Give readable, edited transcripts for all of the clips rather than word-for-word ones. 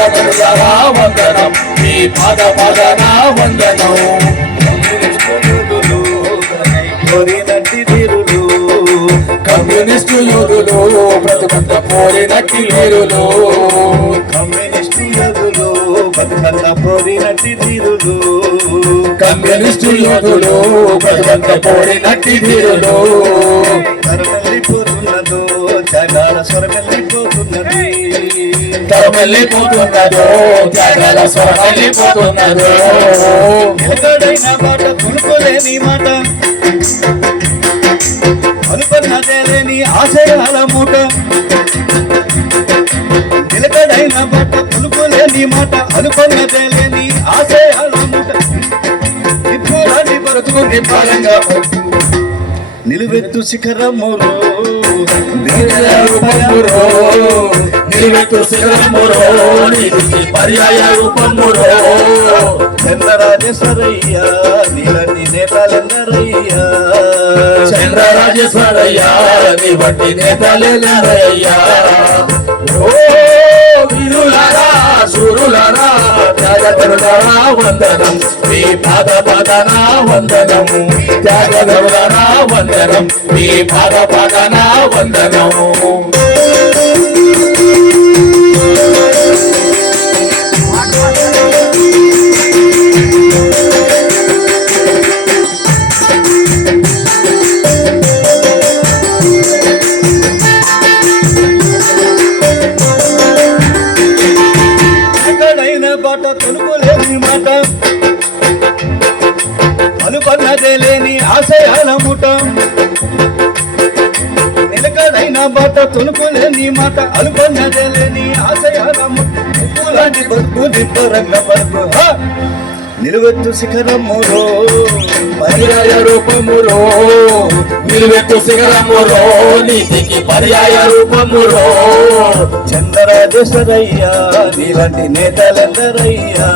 త్యాగధనులారా వందనం, మీ పాద పాదన వందనం. కమ్యూనిస్టు యోధులు బ్రతుకంత పోరినట్టి వీరులు, కమ్యూనిస్టు యోధులు బతుకంత పోరినట్టి వీరులు, కమ్యూనిస్టు యోధులు బ్రతుకంత పోరినట్టి వీరులు. తరమెల్లిపోతున్నదో త్యాగాల స్వరమెల్లిపోతున్నది, తరమెల్లిపోతున్నదో త్యాగాల స్వరమెల్లిపోతున్నదో. ఎక్కడైన మాట కొనుకోలేని మాట, అనుకున్నదే లేని ఆశయాల మూట. నిలకడైన మాట కొనుకోలేని మాట, అనుకున్నదే లేని ఆశయాల మూట. నిప్పులాంటి బ్రతుకు నిబ్బారంగా నిలువెత్తు శిఖరమురో, నిలువెత్తు శిఖరమురో, నీతికి పర్యాయ రూపమురో. చంద్రరాజేశ్వరయ్య నీలాంటి నేతలెందరయ్యా, చంద్రరాజేశ్వరయ్య నీ బట్టి నేతలెందరయ్యా. ఓ వీరులారా శూరులారా త్యాగధనులారా వందనం, మీ పాద పాదన వందనం. త్యాగధనులారా వందనం, మీ పాద పాదన వందనం. బాట కొనుకోలేని మాట, అనుకున్నదే లేని ఆశయాల మూట. నిలకడైన బాట కొనుకోలేని మాట, అనుకున్నదే లేని ఆశయాల మూట. లాంటి బతుకు నిబ్బరంగ బతుకు నిలువెత్తు శిఖరమురో, పర్యాయ రూపమురో. నిలువెత్తు శిఖరమురో, నీతికి పర్యాయ రూపమురో. చంద్రరాజేశ్వరయ్య నీలాంటి నేతలెందరయ్యా,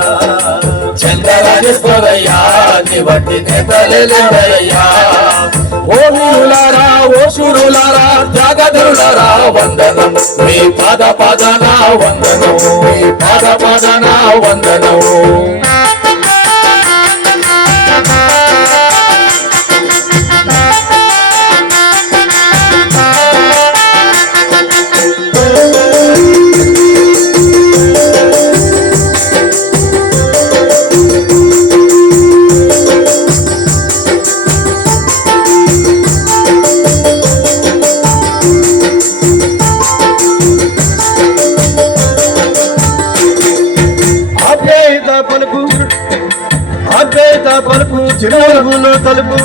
చంద్రరాజేశ్వరయ్య నీ బట్టి నేతలెందరయ్యా. ఓ వీరులారా ఓ శూరులారా త్యాగధనులారా వందనం, మీ పాద పాదన వందనం, మీ పాద పాదన వందనం. ఆప్యాయత పలుకు చిరునవ్వులో తలుపు,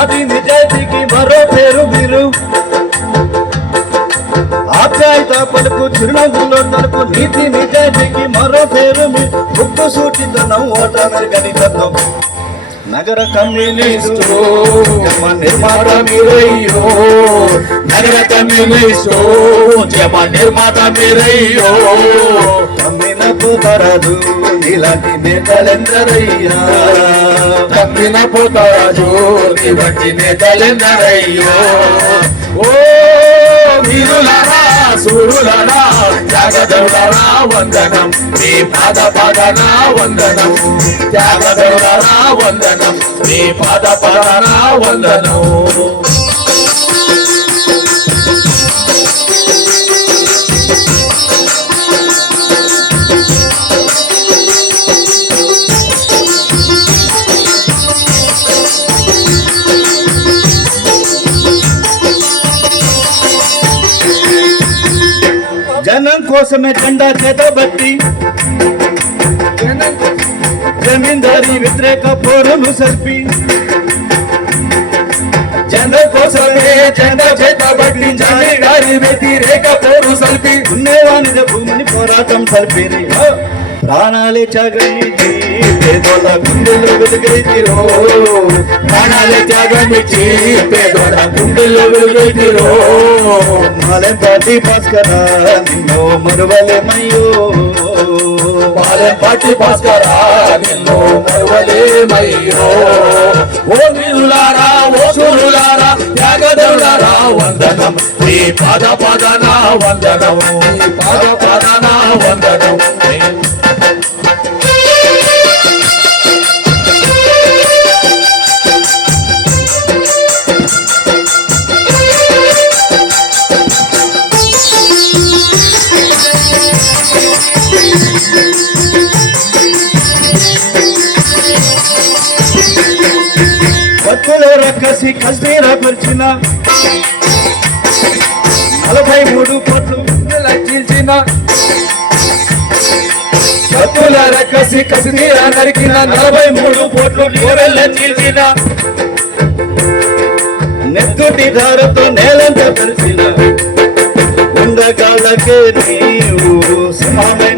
అది నిజాయితీకి మరో పేరు మీరు. ఆప్యాయత పలుకు చిరునవ్వులో తలుపు, నీతి నిజాయితీకి మరో పేరు మీరు. ముక్కు సూచితనం ఓట మెరుగని తత్వం, నగర కమ్యూనిస్టు నిర్మాత మీరయ్యో, నగర కమ్యూనిస్టు ఉద్యమ నిర్మాత మీరయ్యో. కమ్మిన పోతరాజు నీలాంటి నేతలెందరయ్యా, కమ్మిన పోతరాజు నీ బట్టి నేతలెందరయ్యో. ఓ వీరులారా శూరులారా త్యాగధనులారా వందనం, మీ పాద పాదన వందనం. త్యాగధనులారా వందనం, మీ పాద పాదన వందనం. జనం కోసమే జెండా చేతబట్టి జమీందారీ వ్యతిరేక పోరును సల్పి, జనం కోసమే జెండా చేతబట్టి జమీందారీ వ్యతిరేక పోరు సల్పి, ఉన్నేవానిద భూమిని పోరాటం సల్పిరి. ప్రాణాలే త్యాగమిచ్చి పేదోళ్ళ గుండెలు వెలుగైతిరో ప్రాణాలే త్యాగమిచ్చి పేదోళ్ళ గుండెల్లో వెలుగైతిరో మాలెంపాటి భాస్కర నిన్నో మరువలేమయ్యో పాలెంపాటి భాస్కర నిన్ను మరువలేమయ్యో ఓ వీరులారా ఓ సూరులారా త్యాగదరులారా వందనం నీ పాద పదన వందనం నీ పాద పదన వందనం కత్తులో రక్కసి కస్తీరా పరిచిన 43 కోట్లు చీల్చిన కత్తుల రక్కసి కసిదీరా నరికిన 43 కోట్లు నీరెళ్ళ చీల్చిన నెత్తుటి ధారతో నేలంతా కలిసిన ఉండగాళ్ళకే నీవు సింహమే